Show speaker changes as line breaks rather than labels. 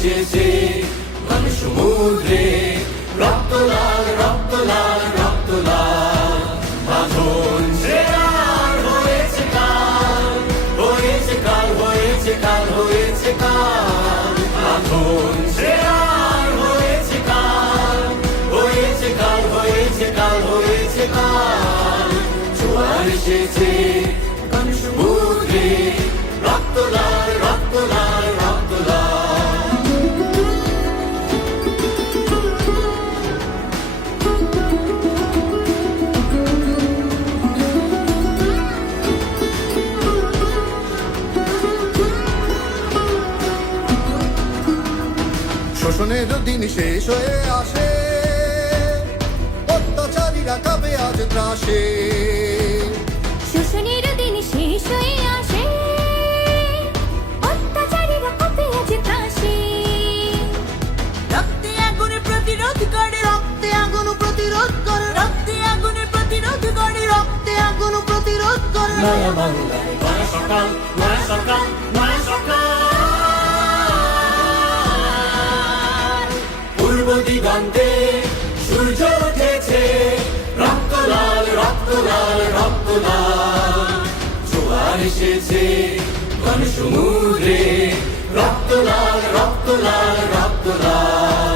এসেছে। ঘন সমুদ্রে রক্ত লাল রক্ত লাল রক্ত লাল। বাঁধন হয়েছে কাল হয়েছে কাল হয়েছে কাল হয়েছে কাল। বাঁধন হয়েছে কাল হয়েছে কাল হয়েছে কাল হয়েছে কাল। এসেছে।
শোষণের দিন শেষ হয়ে আসে অত্যাচারীরা কাবে আজ ত্রাসে।
শোষণের দিন শেষ হয়ে আসে অত্যাচারীরা কপে আছে ত্রাসে।
রক্তে আগুনে প্রতিরোধ করে
রক্তে আগুন প্রতিরোধ করে
রক্তে আগুনে প্রতিরোধ করে
রক্তে আগুন প্রতিরোধ করে।
নয়া বাংলায় সকাল। দিগন্তে সূর্য উঠেছে। রক্ত লাল রক্ত লাল রক্ত লাল জোয়ার এসেছে ঘন সমুদ্রে রক্ত লাল রক্ত লাল